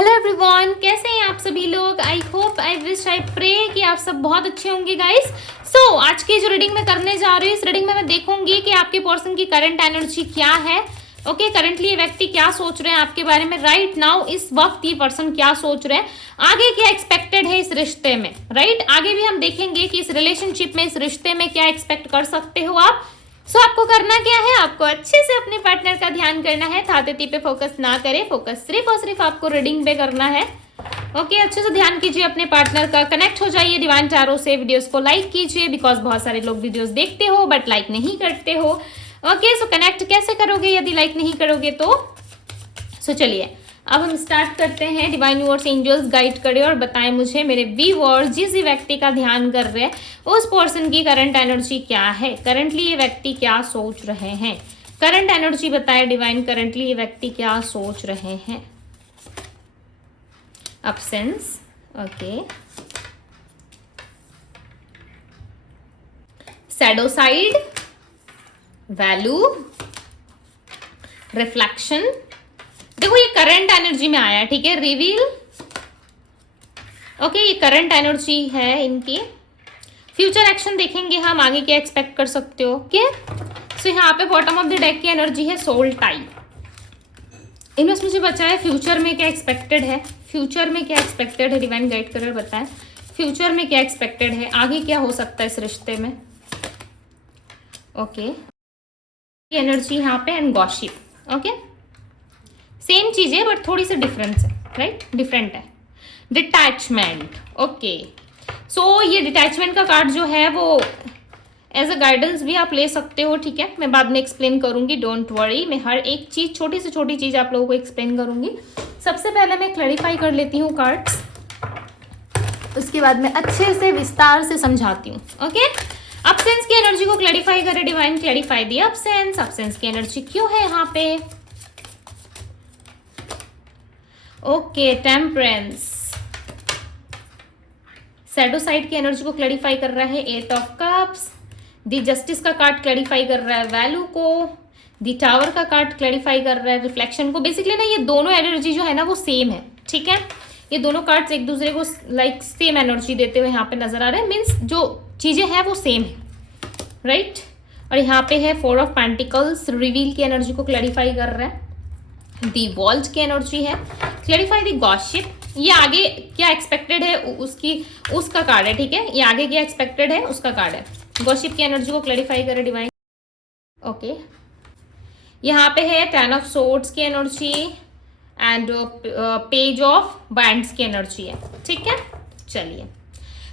Hello everyone, कैसे हैं आप सभी लोग। I hope, I wish, I pray कि आप सब बहुत अच्छे होंगे गाइस। सो आज की जो रीडिंग मैं करने जा रही हूँ, इस रीडिंग में मैं देखूंगी कि आपके पर्सन की करंट एनर्जी क्या है। ओके, करंटली ये व्यक्ति क्या सोच रहे हैं आपके बारे में राइट नाउ, इस वक्त ये पर्सन क्या सोच रहे हैं, आगे क्या एक्सपेक्टेड है इस रिश्ते में। राइट, आगे भी हम देखेंगे कि इस रिलेशनशिप में, इस रिश्ते में क्या एक्सपेक्ट कर सकते हो आप। आपको करना क्या है, आपको अच्छे से अपने पार्टनर का ध्यान करना है, थातेती पे फोकस ना करें, फोकस सिर्फ और सिर्फ आपको रीडिंग पे करना है। ओके, अच्छे से ध्यान कीजिए अपने पार्टनर का, कनेक्ट हो जाइए डिवाइन टैरो से। वीडियोस को लाइक कीजिए बिकॉज बहुत सारे लोग वीडियोस देखते हो बट लाइक नहीं करते हो। ओके, सो कनेक्ट कैसे करोगे यदि लाइक नहीं करोगे तो। चलिए अब हम स्टार्ट करते हैं। डिवाइन यूनिवर्स, एंजल्स गाइड करे और बताएं मुझे मेरे व्यूअर्स जिस व्यक्ति का ध्यान कर रहे हैं उस पर्सन की करंट एनर्जी क्या है, करंटली ये व्यक्ति क्या सोच रहे हैं। करंट एनर्जी बताएं डिवाइन, करंटली ये व्यक्ति क्या सोच रहे हैं। Absence, okay, shadow side, value, reflection. देखो ये करंट एनर्जी में आया, ठीक है, रिवील। ओके, ये करंट एनर्जी है इनकी। फ्यूचर एक्शन देखेंगे हम, आगे क्या एक्सपेक्ट कर सकते हो। ओके, सो यहाँ पे बॉटम ऑफ द डेक की एनर्जी है सोल टाई। इनमें मुझे बचा है फ्यूचर में क्या एक्सपेक्टेड है, फ्यूचर में क्या एक्सपेक्टेड है, डिवाइन गाइड कलर बताएं फ्यूचर में क्या एक्सपेक्टेड है, आगे क्या हो सकता है इस रिश्ते में। ओके, एनर्जी यहाँ पे एंड गॉसिप। ओके, सेम चीज है बट थोड़ी सी डिफरेंस है, राइट, डिफरेंट है। डिटैचमेंट, ओके, सो ये डिटैचमेंट का कार्ड जो है वो एज अ गाइडेंस भी आप ले सकते हो, ठीक है, मैं बाद में एक्सप्लेन करूंगी, डोंट वरी। मैं हर एक चीज, छोटी से छोटी चीज आप लोगों को एक्सप्लेन करूंगी। सबसे पहले मैं क्लैरिफाई कर लेती हूँ कार्ड्स, उसके बाद मैं अच्छे से विस्तार से समझाती हूँ। ओके, अब्सेंस की एनर्जी को क्लैरिफाई करे divine, clarify the absence. Absence की एनर्जी क्यों है यहाँ पे। ओके, टेम्परेंस, शैडो साइड की एनर्जी को क्लैरिफाई कर रहा है eight of cups. The justice का कार्ड क्लैरिफाई कर रहा है वैल्यू को। दी टावर का कार्ड क्लैरिफाई कर रहा है रिफ्लेक्शन को। बेसिकली ना ये दोनों एनर्जी जो है ना वो सेम है, ठीक है, ये दोनों कार्ड्स एक दूसरे को लाइक सेम एनर्जी देते हुए यहाँ पे नजर आ रहे हैं, मीन्स जो चीजें हैं वो सेम है, राइट। और यहाँ पे है फोर ऑफ पेंटिकल्स, रिवील की एनर्जी को क्लैरिफाई कर रहा है। दी वॉल्ट की एनर्जी है, क्लैरिफाई दी गॉसिप। ये आगे क्या एक्सपेक्टेड है उसका कार्ड है, ठीक है, ये आगे क्या एक्सपेक्टेड है उसका कार्ड है। गॉसिप की एनर्जी को क्लैरिफाई करे डिवाइन। ओके, यहाँ पे है टेन ऑफ सोर्ड्स की energy and page of bands की एनर्जी है, ठीक है। चलिए,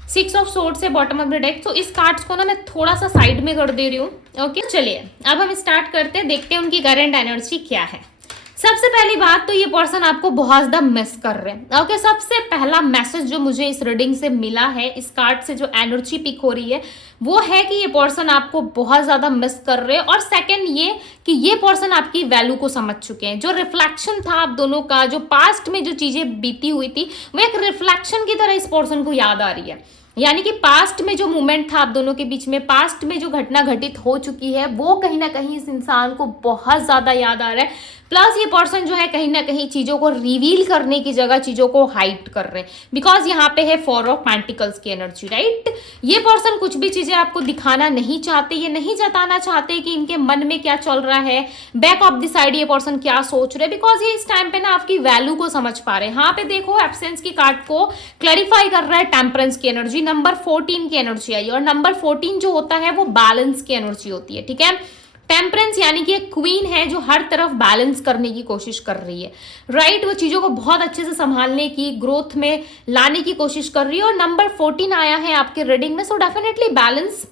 सिक्स ऑफ सोर्ड्स है बॉटम ऑफ द डेक। तो इस कार्ड्स को ना मैं थोड़ा सा साइड में कर दे रही हूँ। ओके, चलिए अब हम स्टार्ट करते हैं, देखते हैं उनकी करंट एनर्जी क्या है। सबसे पहली बात तो ये पर्सन आपको बहुत ज्यादा मिस कर रहे हैं। ओके, सबसे पहला मैसेज जो मुझे इस रीडिंग से मिला है, इस कार्ड से जो एनर्जी पिक हो रही है वो है कि ये पर्सन आपको बहुत ज्यादा मिस कर रहे हैं। और सेकंड ये कि ये पर्सन आपकी वैल्यू को समझ चुके हैं। जो रिफ्लेक्शन था आप दोनों का, जो पास्ट में जो चीजें बीती हुई थी वो एक रिफ्लेक्शन की तरह इस पर्सन को याद आ रही है। यानी कि पास्ट में जो मूवमेंट था आप दोनों के बीच में, पास्ट में जो घटना घटित हो चुकी है वो कहीं ना कहीं इस इंसान को बहुत ज्यादा याद आ रहा है। प्लस ये पर्सन जो है कहीं ना कहीं चीजों को रिवील करने की जगह चीजों को हाइड कर रहे हैं, बिकॉज यहाँ पे है फोर ऑफ पेंटिकल्स की एनर्जी, राइट। ये पर्सन कुछ भी चीजें आपको दिखाना नहीं चाहते, ये नहीं जताना चाहते कि इनके मन में क्या चल रहा है, बैक ऑफ द साइड ये पर्सन क्या सोच रहे हैं, बिकॉज ये इस टाइम पे ना आपकी वैल्यू को समझ पा रहे हैं। यहाँ पे देखो एब्सेंस की कार्ड को क्लैरिफाई कर रहा है टेम्परेंस की एनर्जी, नंबर 14 की एनर्जी आई। और नंबर 14 जो होता है वो बैलेंस की एनर्जी होती है, ठीक है। टेम्परेंस यानी कि एक क्वीन है जो हर तरफ बैलेंस करने की कोशिश कर रही है, राइट। वो चीजों को बहुत अच्छे से संभालने की, ग्रोथ में लाने की कोशिश कर रही है। और नंबर 14 आया है आपके रीडिंग में, सो डेफिनेटली बैलेंस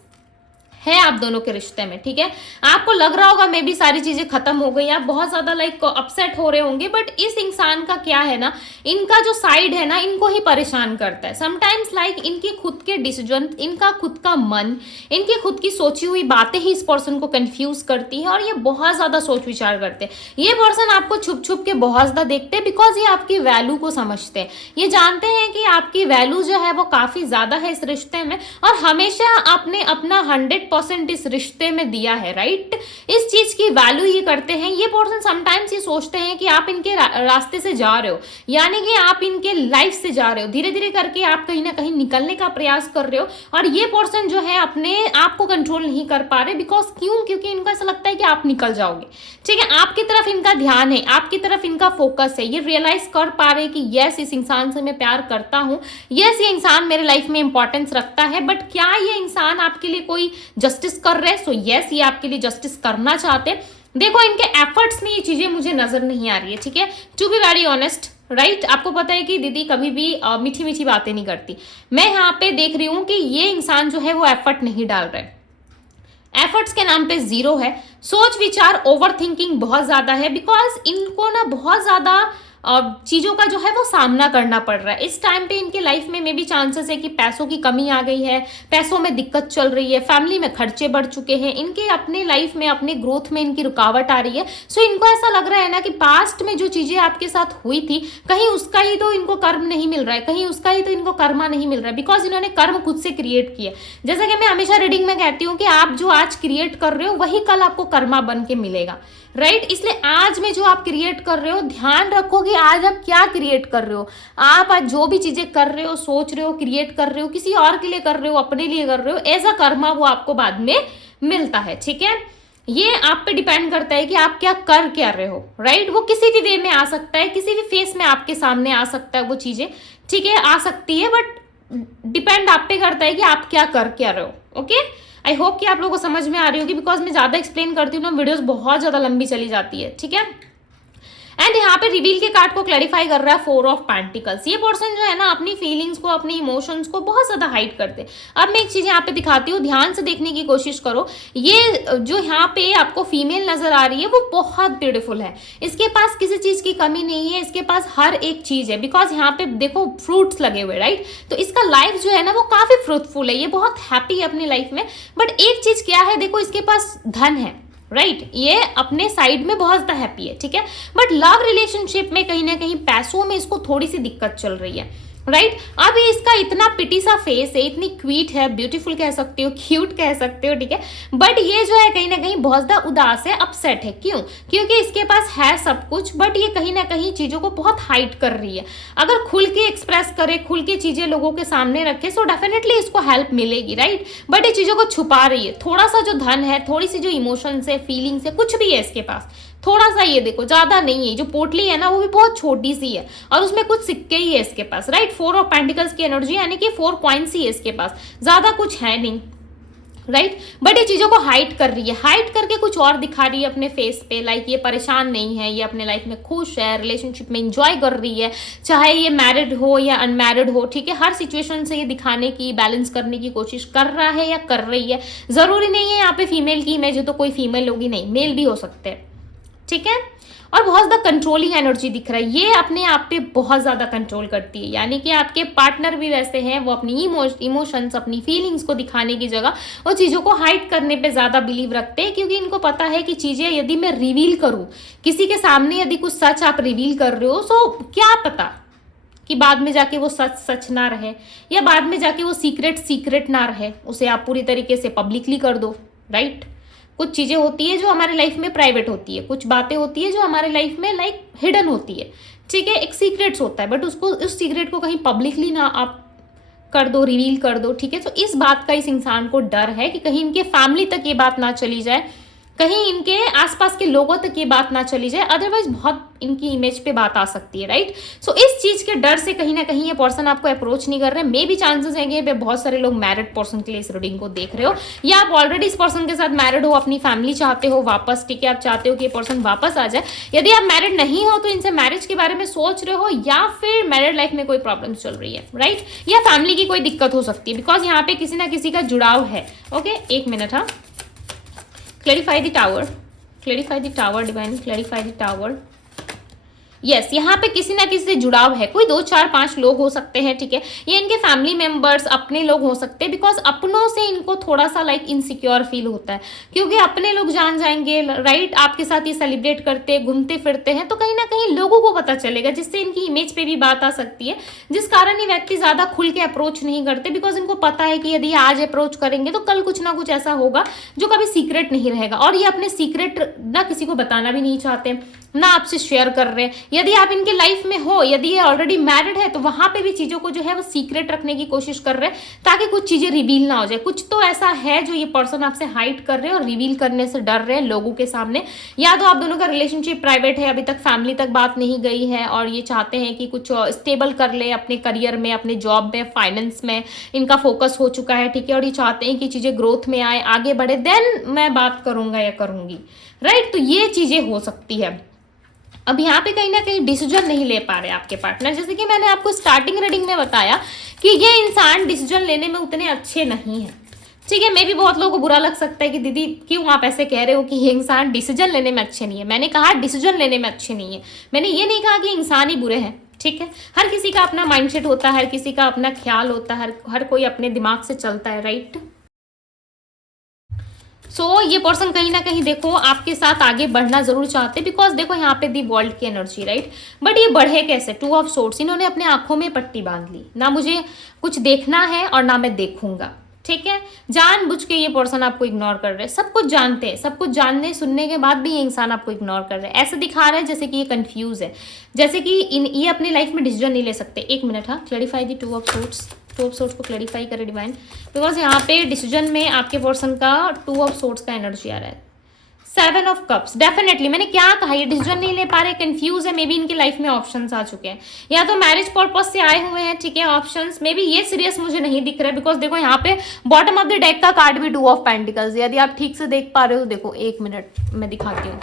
है आप दोनों के रिश्ते में, ठीक है। आपको लग रहा होगा मे भी सारी चीजें खत्म हो गई, आप बहुत ज्यादा लाइक अपसेट हो रहे होंगे, बट इस इंसान का क्या है ना, इनका जो साइड है ना इनको ही परेशान करता है समटाइम्स। लाइक इनके खुद के डिसीजन, इनका खुद का मन, इनकी खुद की सोची हुई बातें ही इस पर्सन को कंफ्यूज करती है और ये बहुत ज्यादा सोच विचार करते हैं। ये पर्सन आपको छुप छुप के बहुत ज्यादा देखते हैं, बिकॉज ये आपकी वैल्यू को समझते हैं। ये जानते हैं कि आपकी वैल्यू जो है वो काफी ज्यादा है इस रिश्ते में, और हमेशा आपने अपना 100% 100% इस रिश्ते में दिया है, राइट? इस चीज की वैल्यू ये करते हैं। ये पर्सन समटाइम्स ये सोचते हैं कि आप इनके रास्ते से जा रहे हो, यानी कि आप इनके लाइफ से जा रहे हो, धीरे धीरे करके आप कहीं ना कहीं निकलने का प्रयास कर रहे हो, और ये पर्सन जो है अपने आप को कंट्रोल नहीं कर पा रहे। बिकॉज क्यों? क्योंकि इनको ऐसा लगता है कि आप निकल जाओगे, ठीक है? आपकी तरफ इनका ध्यान है, आपकी तरफ इनका फोकस है। ये रियलाइज कर पा रहे हैं कि यस, इस इंसान से मैं प्यार करता हूं, यस, ये इंसान मेरे लाइफ में इंपॉर्टेंस रखता है। बट क्या ये इंसान आपके लिए कोई जस्टिस कर रहे हैं? सो यस, ये आपके लिए जस्टिस करना चाहते हैं। देखो, इनके एफर्ट्स में ये चीजें मुझे नजर नहीं आ रही है, ठीक है? To be very honest, right? आपको पता है कि दीदी कभी भी मीठी मीठी बातें नहीं करती। मैं यहाँ पे देख रही हूं कि ये इंसान जो है वो एफर्ट नहीं डाल रहा है, एफर्ट्स के नाम पे जीरो है। सोच विचार, ओवर थिंकिंग बहुत ज्यादा है। बिकॉज इनको ना बहुत ज्यादा चीजों का जो है वो सामना करना पड़ रहा है इस टाइम पे। इनके लाइफ में मे भी चांसेस है कि पैसों की कमी आ गई है, पैसों में दिक्कत चल रही है, फैमिली में खर्चे बढ़ चुके हैं, इनके अपने लाइफ में, अपने ग्रोथ में इनकी रुकावट आ रही है। सो इनको ऐसा लग रहा है ना कि पास्ट में जो चीजें आपके साथ हुई थी, कहीं उसका ही तो इनको कर्म नहीं मिल रहा है, कहीं उसका ही तो इनको कर्मा नहीं मिल रहा है। बिकॉज इन्होंने कर्म खुद से क्रिएट किया। जैसा कि मैं हमेशा रीडिंग में कहती हूँ कि आप जो आज क्रिएट कर रहे हो वही कल आपको कर्मा बन के मिलेगा, राइट? इसलिए आज में जो आप क्रिएट कर रहे हो, ध्यान रखो कि आज आप क्या क्रिएट कर रहे हो। आप आज जो भी चीजें कर रहे हो, सोच रहे हो, क्रिएट कर रहे हो, किसी और के लिए कर रहे हो, अपने लिए कर रहे हो, ऐसा कर्मा वो आपको बाद में मिलता है, ठीक है? ये आप पे डिपेंड करता है कि आप क्या कर क्या रहे हो, राइट? वो किसी भी वे में आ सकता है, किसी भी फेस में आपके सामने आ सकता है वो चीजें, ठीक है? आ सकती है, बट डिपेंड आप पे करता है कि आप क्या कर क्या रहे हो। ओके, आई होप कि आप लोगों को समझ में आ रही होगी। बिकॉज मैं ज्यादा एक्सप्लेन करती हूँ ना, वीडियोस बहुत ज्यादा लंबी चली जाती है, ठीक है? एंड यहाँ पे रिवील के कार्ड को क्लैरिफाई कर रहा है 4 ऑफ पेंटिकल्स। ये पर्सन जो है ना अपनी फीलिंग्स को, अपनी इमोशंस को बहुत ज्यादा हाइड करते हैं। अब मैं एक चीज यहाँ पे दिखाती हूँ, ध्यान से देखने की कोशिश करो। ये जो यहाँ पे आपको फीमेल नजर आ रही है वो बहुत ब्यूटीफुल है, इसके पास किसी चीज की कमी नहीं है, इसके पास हर एक चीज है। बिकॉज यहाँ पे देखो फ्रूट्स लगे हुए, राइट? तो इसका लाइफ जो है ना वो काफी फ्रूटफुल है, ये बहुत हैप्पी है अपनी लाइफ में। बट एक चीज क्या है, देखो इसके पास धन है, राइट? ये अपने साइड में बहुत ज्यादा हैप्पी है, ठीक है? बट लव रिलेशनशिप में कहीं ना कहीं पैसों में इसको थोड़ी सी दिक्कत चल रही है, राइट? अब ये इसका इतना पिटी सा फेस है, इतनी क्वीट है, ब्यूटीफुल कह सकते हो, क्यूट कह सकते हो, ठीक है? बट ये जो है कहीं ना कहीं बहुत ज्यादा उदास है, अपसेट है। क्यों? क्योंकि इसके पास है सब कुछ, बट ये कहीं ना कहीं चीजों को बहुत हाइड कर रही है। अगर खुल के एक्सप्रेस करे, खुल के चीजें लोगों के सामने रखे, सो डेफिनेटली इसको हेल्प मिलेगी, राइट? बट ये चीजों को छुपा रही है। थोड़ा सा जो धन है, थोड़ी सी जो इमोशंस है, फीलिंग्स है, कुछ भी है इसके पास, थोड़ा सा, ये देखो ज्यादा नहीं है। जो पोटली है ना वो भी बहुत छोटी सी है, और उसमें कुछ सिक्के ही है इसके पास, राइट? 4 ऑफ पेंटिकल्स की एनर्जी, यानी कि 4 कॉइन्स ही है इसके पास, ज्यादा कुछ है नहीं, राइट? बट ये चीजों को हाइड कर रही है, हाइड करके कुछ और दिखा रही है अपने फेस पे। लाइक ये परेशान नहीं है, ये अपने लाइफ में खुश है, रिलेशनशिप में एंजॉय कर रही है, चाहे ये मैरिड हो या अनमैरिड हो, ठीक है? हर सिचुएशन से ये दिखाने की, बैलेंस करने की कोशिश कर रहा है या कर रही है। जरूरी नहीं है यहाँ पे फीमेल की इमेज है तो कोई फीमेल होगी, नहीं, मेल भी हो सकते हैं, ठीक है? और बहुत ज्यादा कंट्रोलिंग एनर्जी दिख रहा है, ये अपने आप पे बहुत ज्यादा कंट्रोल करती है। यानी कि आपके पार्टनर भी वैसे हैं, वो अपनी इमोशंस, अपनी फीलिंग्स को दिखाने की जगह वो चीजों को हाइड करने पे ज्यादा बिलीव रखते हैं। क्योंकि इनको पता है कि चीजें यदि मैं रिवील करूं किसी के सामने, यदि कुछ सच आप रिवील कर रहे हो, सो क्या पता कि बाद में जाके वो सच सच ना रहे, या बाद में जाके वो सीक्रेट ना रहे, उसे आप पूरी तरीके से पब्लिकली कर दो, राइट? कुछ चीजें होती है जो हमारे लाइफ में प्राइवेट होती है, कुछ बातें होती है जो हमारे लाइफ में लाइक हिडन होती है, ठीक है? एक सीक्रेट्स होता है, बट उसको, उस सीक्रेट को कहीं पब्लिकली ना आप कर दो, रिवील कर दो, ठीक है? तो इस बात का इस इंसान को डर है कि कहीं इनके फैमिली तक ये बात ना चली जाए, कहीं इनके आसपास के लोगों तक ये बात ना चली जाए, अदरवाइज बहुत इनकी इमेज पे बात आ सकती है, राइट? सो इस चीज के डर से कहीं ना कहीं ये पर्सन आपको अप्रोच नहीं कर रहे। मे भी चांसेस हैं कि बहुत सारे लोग मैरिड पर्सन के लिए इस रीडिंग को देख रहे हो, या आप ऑलरेडी इस पर्सन के साथ मैरिड हो, अपनी फैमिली चाहते हो वापस, ठीक है? आप चाहते हो कि ये पर्सन वापस आ जाए। यदि आप मैरिड नहीं हो तो इनसे मैरिज के बारे में सोच रहे हो, या फिर मैरिड लाइफ में कोई प्रॉब्लम चल रही है, राइट? या फैमिली की कोई दिक्कत हो सकती है, बिकॉज यहाँ पे किसी ना किसी का जुड़ाव है। ओके, एक मिनट, हाँ, clarify the tower, clarify the tower, divine, clarify the tower। Yes यहाँ पे किसी ना किसी से जुड़ाव है, कोई 2 4 5 लोग हो सकते हैं, ठीक है, ये इनके फैमिली मेंबर्स अपने लोग हो सकते हैं, बिकॉज अपनों से इनको थोड़ा सा लाइक इनसिक्योर फील होता है, क्योंकि अपने लोग जान जाएंगे, राइट, आपके साथ ये सेलिब्रेट करते घूमते फिरते हैं, तो कहीं ना कहीं लोगों को पता चलेगा, जिससे इनकी इमेज पे भी बात आ सकती है, जिस कारण ये व्यक्ति ज्यादा खुल के अप्रोच नहीं करते, बिकॉज इनको पता है कि यदि आज अप्रोच करेंगे तो कल कुछ ना कुछ ऐसा होगा जो कभी सीक्रेट नहीं रहेगा, और ये अपने सीक्रेट ना किसी को बताना भी नहीं चाहते, ना आपसे शेयर कर रहे हैं। यदि आप इनके लाइफ में हो, यदि ये ऑलरेडी मैरिड है, तो वहां पे भी चीजों को जो है वो सीक्रेट रखने की कोशिश कर रहे हैं, ताकि कुछ चीजें रिवील ना हो जाए। कुछ तो ऐसा है जो ये पर्सन आपसे हाइड कर रहे हैं और रिवील करने से डर रहे हैं लोगों के सामने, या तो आप दोनों का रिलेशनशिप प्राइवेट है, अभी तक फैमिली तक बात नहीं गई है, और ये चाहते हैं कि कुछ स्टेबल कर ले अपने करियर में, अपने जॉब में, फाइनेंस में इनका फोकस हो चुका है, ठीक है, और ये चाहते हैं कि चीजें ग्रोथ में आए, आगे बढ़े, देन मैं बात करूंगा या करूंगी, राइट। तो ये चीजें हो सकती है। अब यहाँ पे कहीं ना कहीं डिसीजन नहीं ले पा रहे आपके पार्टनर, जैसे कि मैंने आपको स्टार्टिंग रीडिंग में बताया कि ये इंसान डिसीजन लेने में उतने अच्छे नहीं है, ठीक है। मे भी बहुत लोगों को बुरा लग सकता है कि दीदी क्यों आप ऐसे कह रहे हो कि ये इंसान डिसीजन लेने में अच्छे नहीं है। मैंने कहा डिसीजन लेने में अच्छे नहीं है, मैंने ये नहीं कहा कि इंसान ही बुरे हैं, ठीक है। हर किसी का अपना माइंडसेट होता है, हर किसी का अपना ख्याल होता है, हर कोई अपने दिमाग से चलता है, राइट। ये पर्सन कहीं ना कहीं देखो आपके साथ आगे बढ़ना जरूर चाहते, बिकॉज देखो यहाँ पे दी वर्ल्ड की एनर्जी, राइट। बट ये बढ़े कैसे? 2 ऑफ सोर्ड्स, इन्होंने अपने आंखों में पट्टी बांध ली, ना मुझे कुछ देखना है और ना मैं देखूंगा, ठीक है। जानबूझ के ये पर्सन आपको इग्नोर कर रहे हैं, सब कुछ जानते हैं, सब कुछ जानने सुनने के बाद भी ये इंसान आपको इग्नोर कर रहे हैं। ऐसे दिखा रहे हैं जैसे कि ये कंफ्यूज है, जैसे कि ये अपनी लाइफ में डिसीजन नहीं ले सकते। 1 मिनट, हाँ, clarify the 2 of swords, 2 of swords को क्लैरिफाई करे डिवाइन, बिकॉज यहाँ पे डिसीजन में आपके पर्सन का 2 ऑफ सोर्ड्स का एनर्जी आ रहा है। 7 ऑफ कप्स, डेफिनेटली मैंने क्या कहा, ये डिसीजन नहीं ले पा रहे, कंफ्यूज है, मे बी इनकी लाइफ में ऑप्शंस आ चुके हैं, या तो मैरिज पर्पज से आए हुए हैं, ठीक है, ऑप्शंस। मे बी ये सीरियस मुझे नहीं दिख रहा है, बिकॉज देखो यहाँ पे बॉटम ऑफ द डेक का कार्ड भी 2 ऑफ पेंटिकल्स, यदि आप ठीक से देख पा रहे हो, देखो 1 मिनट मैं दिखाती हूँ,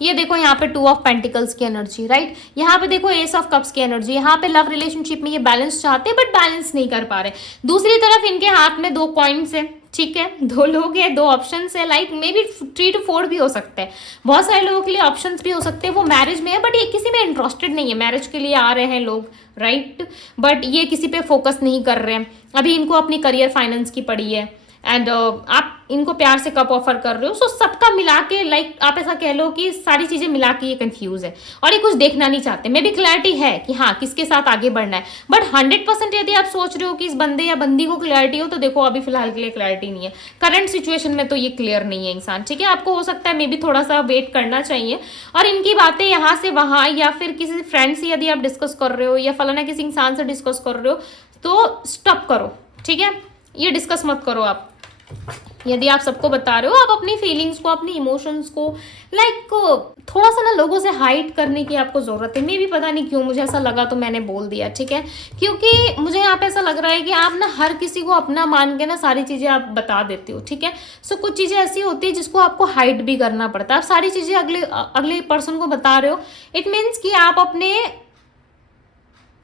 ये देखो यहाँ पे 2 ऑफ पेंटिकल्स की एनर्जी, राइट। यहाँ पे देखो एस ऑफ कप्स की एनर्जी, यहाँ पे लव रिलेशनशिप में ये बैलेंस चाहते हैं बट बैलेंस नहीं कर पा रहे। दूसरी तरफ इनके हाथ में 2 कॉइन्स है, ठीक है, 2 लोग है, 2 ऑप्शंस है, लाइक मे बी 3 to 4 भी हो सकते हैं। बहुत सारे लोगों के लिए ऑप्शंस भी हो सकते हैं, वो मैरिज में है बट ये किसी में इंटरेस्टेड नहीं है, मैरिज के लिए आ रहे हैं लोग, राइट, बट ये किसी पे फोकस नहीं कर रहे हैं। अभी इनको अपनी करियर फाइनेंस की पड़ी है, एंड आप इनको प्यार से कप ऑफर कर रहे हो, सो सबका मिला के, लाइक आप ऐसा कह लो कि सारी चीजें मिला के ये कंफ्यूज है और ये कुछ देखना नहीं चाहते। मे भी क्लैरिटी है कि हाँ किसके साथ आगे बढ़ना है, बट 100% यदि आप सोच रहे हो कि इस बंदे या बंदी को क्लैरिटी हो, तो देखो अभी फिलहाल के लिए क्लैरिटी नहीं है, करंट सिचुएशन में तो ये क्लियर नहीं है इंसान, ठीक है। आपको हो सकता है मे बी थोड़ा सा वेट करना चाहिए, और इनकी बातें यहाँ से वहां या फिर किसी फ्रेंड से यदि आप डिस्कस कर रहे हो या फलाना किसी इंसान से डिस्कस कर रहे हो, तो स्टॉप करो, ठीक है, ये डिस्कस मत करो आप। यदि आप सबको बता रहे हो, आप अपनी फीलिंग्स को, अपनी इमोशंस को लाइक थोड़ा सा ना लोगों से हाइड करने की आपको जरूरत है। मे भी पता नहीं क्यों मुझे ऐसा लगा तो मैंने बोल दिया, ठीक है, क्योंकि मुझे यहाँ पे ऐसा लग रहा है कि आप ना हर किसी को अपना मान के ना सारी चीजें आप बता देते हो, ठीक है। सो कुछ चीजें ऐसी होती है जिसको आपको हाइड भी करना पड़ता है। आप सारी चीजें अगले पर्सन को बता रहे हो, इट मीन्स कि आप अपने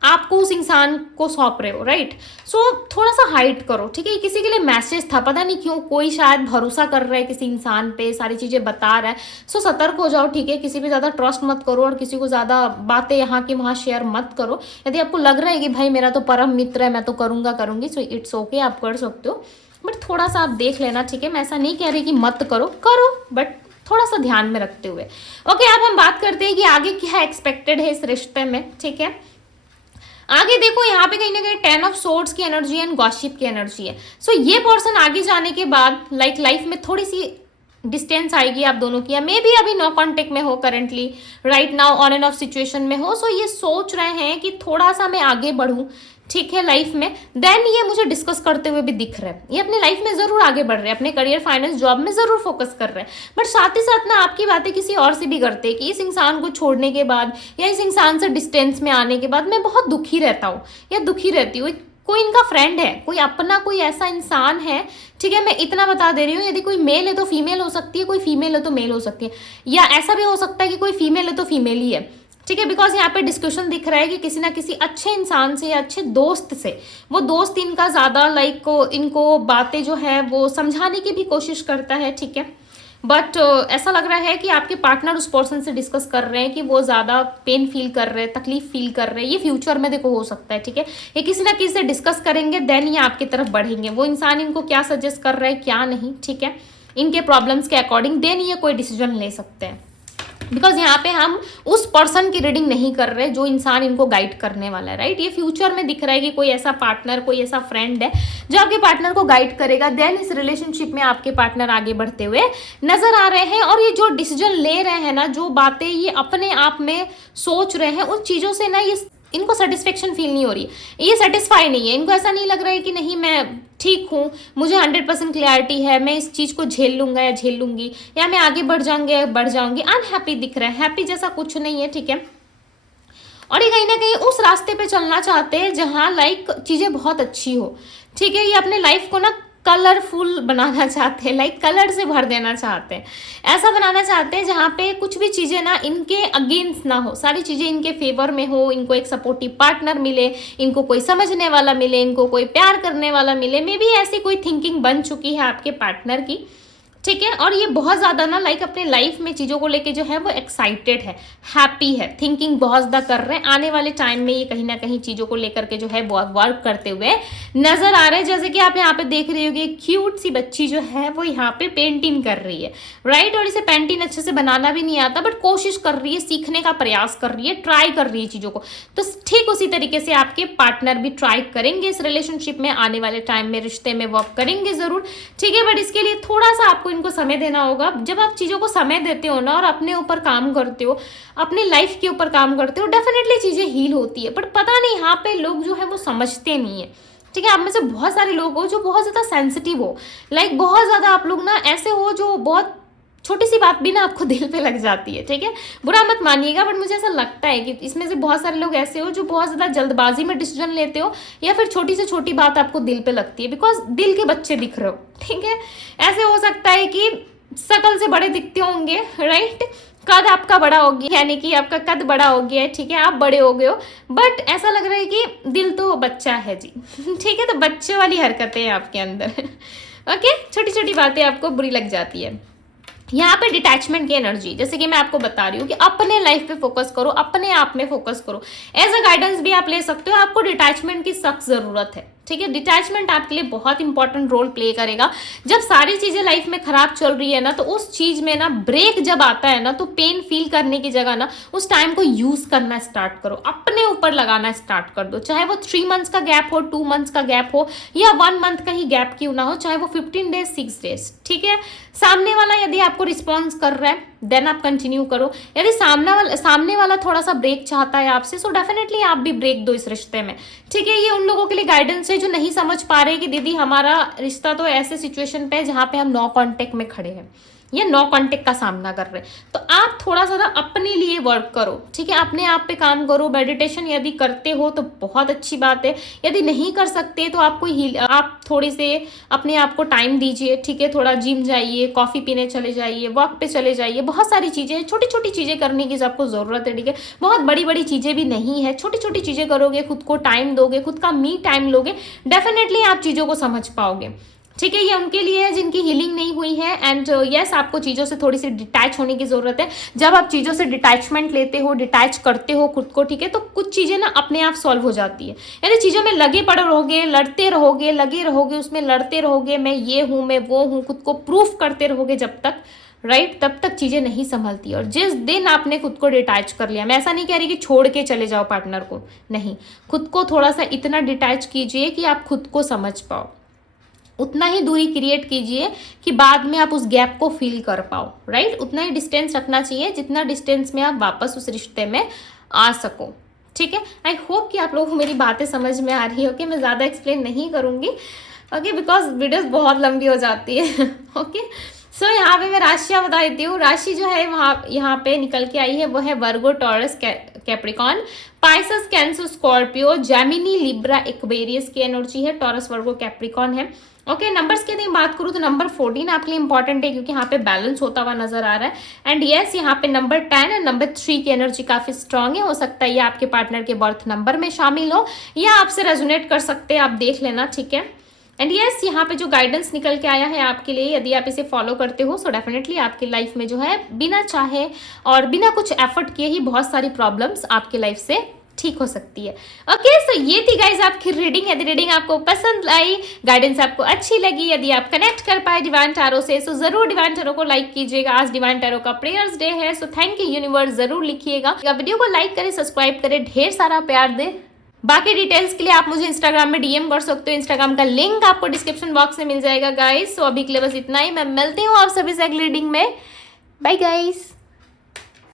आपको उस इंसान को सौंप रहे हो, राइट। सो थोड़ा सा हाइड करो, ठीक है। किसी के लिए मैसेज था, पता नहीं क्यों कोई शायद भरोसा कर रहा है किसी इंसान पे, सारी चीजें बता रहा है, सो सतर्क हो जाओ, ठीक है। किसी पे ज्यादा ट्रस्ट मत करो और किसी को ज्यादा बातें यहाँ की वहाँ शेयर मत करो। यदि आपको लग रहा है कि भाई मेरा तो परम मित्र है, मैं तो करूंगी, सो इट्स ओके, आप कर सकते हो, बट थोड़ा सा आप देख लेना, ठीक है। मैं ऐसा नहीं कह रही कि मत करो, बट थोड़ा सा ध्यान में रखते हुए। ओके, अब हम बात करते हैं कि आगे क्या एक्सपेक्टेड है इस रिश्ते में, ठीक है। आगे देखो यहाँ पे कहीं ना कहीं 10 ऑफ सोर्ड्स की एनर्जी एंड गॉसिप की एनर्जी है। सो ये पर्सन आगे जाने के बाद लाइक लाइफ में थोड़ी सी डिस्टेंस आएगी आप दोनों की, या मे भी अभी नो कांटेक्ट में हो currently, right now on end of situation में हो। सो ये सोच रहे हैं कि थोड़ा सा मैं आगे बढ़ूं, ठीक है, लाइफ में। देन ये मुझे डिस्कस करते हुए भी दिख रहा है, ये अपने लाइफ में जरूर आगे बढ़ रहे हैं, अपने करियर फाइनेंस जॉब में जरूर फोकस कर रहे हैं, बट साथ ही साथ ना आपकी बातें किसी और से भी करते हैं कि इस इंसान को छोड़ने के बाद या इस इंसान से डिस्टेंस में आने के बाद मैं बहुत दुखी रहता हूँ या दुखी रहती हूँ। कोई इनका फ्रेंड है, कोई अपना कोई ऐसा इंसान है, ठीक है। मैं इतना बता दे रही हूँ, यदि कोई मेल है तो फीमेल हो सकती है, कोई फीमेल है तो मेल हो सकती है, या ऐसा भी हो सकता है कि कोई फीमेल है तो फीमेल ही है, ठीक है। बिकॉज यहाँ पे डिस्कशन दिख रहा है कि किसी ना किसी अच्छे इंसान से या अच्छे दोस्त से, वो दोस्त इनका ज्यादा लाइक इनको बातें जो है वो समझाने की भी कोशिश करता है, ठीक है। बट ऐसा लग रहा है कि आपके पार्टनर उस पर्सन से डिस्कस कर रहे हैं कि वो ज़्यादा पेन फील कर रहे हैं, तकलीफ फील कर रहे हैं। ये फ्यूचर में देखो हो सकता है, ठीक है। ये किसी ना किसी से डिस्कस करेंगे, देन ये आपकी तरफ बढ़ेंगे। वो इंसान इनको क्या सजेस्ट कर रहा है क्या नहीं, ठीक है, इनके प्रॉब्लम्स के अकॉर्डिंग देन ये कोई डिसीजन ले सकते हैं। बिकॉज यहाँ पे हम उस पर्सन की रीडिंग नहीं कर रहे जो इंसान इनको गाइड करने वाला है, राइट। ये फ्यूचर में दिख रहा है कि कोई ऐसा पार्टनर, कोई ऐसा फ्रेंड है जो आपके पार्टनर को गाइड करेगा, देन इस रिलेशनशिप में आपके पार्टनर आगे बढ़ते हुए नजर आ रहे हैं। और ये जो डिसीजन ले रहे हैं ना, जो बातें ये अपने आप में सोच रहे हैं, उन चीज़ों से ना ये इनको सेटिस्फेक्शन फील नहीं हो रही, ये सेटिस्फाई नहीं है। इनको ऐसा नहीं लग रहा है कि नहीं मैं ठीक हूँ, मुझे 100% क्लैरिटी है, मैं इस चीज़ को झेल लूंगा या झेल लूंगी, या मैं आगे बढ़ जाऊंगी या बढ़ जाऊंगी। अनहैप्पी दिख रहा है, हैप्पी जैसा कुछ नहीं है, ठीक है। और ये कहीं ना कहीं उस रास्ते पे चलना चाहते हैं जहाँ लाइक चीज़ें बहुत अच्छी हो, ठीक है। ये अपने लाइफ को ना कलरफुल बनाना चाहते हैं, लाइक कलर से भर देना चाहते हैं, ऐसा बनाना चाहते हैं जहाँ पे कुछ भी चीज़ें ना इनके अगेंस्ट ना हो, सारी चीज़ें इनके फेवर में हो। इनको एक सपोर्टिव पार्टनर मिले, इनको कोई समझने वाला मिले, इनको कोई प्यार करने वाला मिले। मे बी ऐसी कोई थिंकिंग बन चुकी है आपके पार्टनर की, ठीक है। और ये बहुत ज़्यादा ना लाइक अपने लाइफ में चीज़ों को लेके जो है वो एक्साइटेड है, हैप्पी है, थिंकिंग बहुत ज़्यादा कर रहे हैं। आने वाले टाइम में ये कहीं ना कहीं चीज़ों को लेकर के जो है वो वर्क करते हुए नजर आ रहे हैं। जैसे कि आप यहाँ पे देख रही होगी, क्यूट सी बच्ची जो है वो यहाँ पे पेंटिंग कर रही है, राइट। और इसे पेंटिंग अच्छे से बनाना भी नहीं आता, बट कोशिश कर रही है, सीखने का प्रयास कर रही है, ट्राई कर रही है चीज़ों को। तो ठीक उसी तरीके से आपके पार्टनर भी ट्राई करेंगे इस रिलेशनशिप में, आने वाले टाइम में रिश्ते में वर्क करेंगे ज़रूर, ठीक है। बट इसके लिए थोड़ा सा आपको इनको समय देना होगा। जब आप चीज़ों को समय देते हो ना और अपने ऊपर काम करते हो, अपने लाइफ के ऊपर काम करते हो, डेफिनेटली चीज़ें हील होती है। बट पता नहीं यहाँ पे लोग जो है वो समझते नहीं है, ठीक है। आप में से बहुत सारे लोग हो जो बहुत ज़्यादा सेंसिटिव हो, लाइक बहुत ज़्यादा आप लोग ना ऐसे हो जो बहुत छोटी सी बात भी ना आपको दिल पे लग जाती है, ठीक है। बुरा मत मानिएगा, बट मुझे ऐसा लगता है कि इसमें से बहुत सारे लोग ऐसे हो जो बहुत ज़्यादा जल्दबाजी में डिसीजन लेते हो, या फिर छोटी से छोटी बात आपको दिल पे लगती है, बिकॉज दिल के बच्चे दिख रहे हो, ठीक है। ऐसे हो सकता है कि शकल से बड़े दिखते होंगे, राइट, कद आपका बड़ा हो गया, यानी कि आपका कद बड़ा हो गया है, ठीक है, आप बड़े हो गए हो, बट ऐसा लग रहा है कि दिल तो बच्चा है जी, ठीक है। तो बच्चे वाली हरकतें हैं आपके अंदर, ओके। छोटी छोटी बातें आपको बुरी लग जाती है। यहाँ पे डिटैचमेंट की एनर्जी, जैसे कि मैं आपको बता रही हूँ कि अपने लाइफ पे फोकस करो, अपने आप में फोकस करो। एज अ गाइडेंस भी आप ले सकते हो, आपको डिटैचमेंट की सख्त ज़रूरत है, ठीक है। डिटैचमेंट आपके लिए बहुत इंपॉर्टेंट रोल प्ले करेगा। जब सारी चीज़ें लाइफ में खराब चल रही है ना, तो उस चीज़ में ना ब्रेक जब आता है ना, तो पेन फील करने की जगह ना उस टाइम को यूज़ करना स्टार्ट करो, अपने ऊपर लगाना स्टार्ट कर दो। चाहे वो 3 मंथ्स का गैप हो, 2 मंथ्स का गैप हो, या 1 मंथ का ही गैप क्यों ना हो, चाहे वो 15 डेज 6 डेज, ठीक है। सामने वाला यदि आपको रिस्पॉन्स कर रहा है देन आप कंटिन्यू करो। यदि सामने वाला थोड़ा सा ब्रेक चाहता है आपसे, सो डेफिनेटली आप भी ब्रेक दो इस रिश्ते में, ठीक है। ये उन लोगों के लिए गाइडेंस है जो नहीं समझ पा रहे कि दीदी हमारा रिश्ता तो ऐसे सिचुएशन पे है जहाँ पे हम नो कांटेक्ट में खड़े हैं, ये नो कांटेक्ट का सामना कर रहे हैं। तो आप थोड़ा सा ना अपने लिए वर्क करो, ठीक है, अपने आप पे काम करो। मेडिटेशन यदि करते हो तो बहुत अच्छी बात है, यदि नहीं कर सकते तो आप थोड़ी से अपने आप को टाइम दीजिए, ठीक है। थोड़ा जिम जाइए, कॉफ़ी पीने चले जाइए, वॉक पे चले जाइए। बहुत सारी चीज़ें हैं, छोटी छोटी चीज़ें करने की आपको ज़रूरत है, ठीक है। बहुत बड़ी बड़ी चीज़ें भी नहीं है, छोटी छोटी चीज़ें करोगे, खुद को टाइम दोगे, खुद का मी टाइम लोगे, डेफिनेटली आप चीज़ों को समझ पाओगे, ठीक है। ये उनके लिए है जिनकी हीलिंग नहीं हुई है। एंड यस, आपको चीज़ों से थोड़ी सी डिटैच होने की ज़रूरत है। जब आप चीज़ों से डिटैचमेंट लेते हो, डिटैच करते हो खुद को, ठीक है, तो कुछ चीज़ें ना अपने आप सॉल्व हो जाती है। यानी चीज़ों में लगे पड़े रहोगे, लड़ते रहोगे, लगे रहोगे, उसमें लड़ते रहोगे, मैं ये हूँ, मैं वो हूँ, खुद को प्रूफ करते रहोगे जब तक, राइट, तब तक चीज़ें नहीं संभलती। और जिस दिन आपने खुद को डिटैच कर लिया, मैं ऐसा नहीं कह रही कि छोड़ के चले जाओ पार्टनर को, नहीं, खुद को थोड़ा सा इतना डिटैच कीजिए कि आप खुद को समझ पाओ, उतना ही दूरी क्रिएट कीजिए कि बाद में आप उस गैप को फील कर पाओ, राइट। उतना ही डिस्टेंस रखना चाहिए जितना डिस्टेंस में आप वापस उस रिश्ते में आ सको, ठीक है। आई होप कि आप लोगों को मेरी बातें समझ में आ रही हो कि मैं ज़्यादा एक्सप्लेन नहीं करूँगी, ओके, बिकॉज वीडियोस बहुत लंबी हो जाती है, ओके। सो यहाँ पे मैं राशियाँ बता देती हूँ। राशि जो है वहाँ यहाँ पे निकल के आई है वो है Virgo, Taurus, Capricorn, Pisces, Cancer, Scorpio, Gemini, Libra, Aquarius की एनर्जी है। टॉरस, वर्गो, कैप्रिकॉन है, ओके। नंबर्स की यदि बात करूँ तो नंबर 14 आपके लिए इंपॉर्टेंट है क्योंकि यहाँ पे बैलेंस होता हुआ नजर आ रहा है। एंड यस, यहाँ पे नंबर 10 और नंबर 3 की एनर्जी काफी स्ट्रांग है। हो सकता है ये आपके पार्टनर के बर्थ नंबर में शामिल हो या आपसे रेजोनेट कर सकते हैं, आप देख लेना, ठीक है। एंड यस यहाँ पे जो गाइडेंस निकल के आया है आपके लिए, यदि आप इसे फॉलो करते हो सो डेफिनेटली आपकी लाइफ में जो है बिना चाहे और बिना कुछ एफर्ट किए ही बहुत सारी प्रॉब्लम्स आपके लाइफ से ठीक हो सकती है। ओके सो ये थी गाइज आपकी रीडिंग। यदि रीडिंग आपको पसंद आई, गाइडेंस आपको अच्छी लगी, यदि आप कनेक्ट कर पाए डिवाइन टैरो से, सो जरूर डिवाइन टैरो को लाइक कीजिएगा। आज डिवाइन टैरो का प्रेयर्स डे है, सो थैंक यू यूनिवर्स जरूर लिखिएगा। वीडियो को लाइक करें, सब्सक्राइब करें, ढेर सारा प्यार दे। बाकी डिटेल्स के लिए आप मुझे इंस्टाग्राम में डीएम कर सकते हो, इंस्टाग्राम का लिंक आपको डिस्क्रिप्शन बॉक्स में मिल जाएगा गाइज। सो अभी के लिए बस इतना ही, मैं मिलती हूँ आप सभी से अगली रीडिंग में। Bye guys.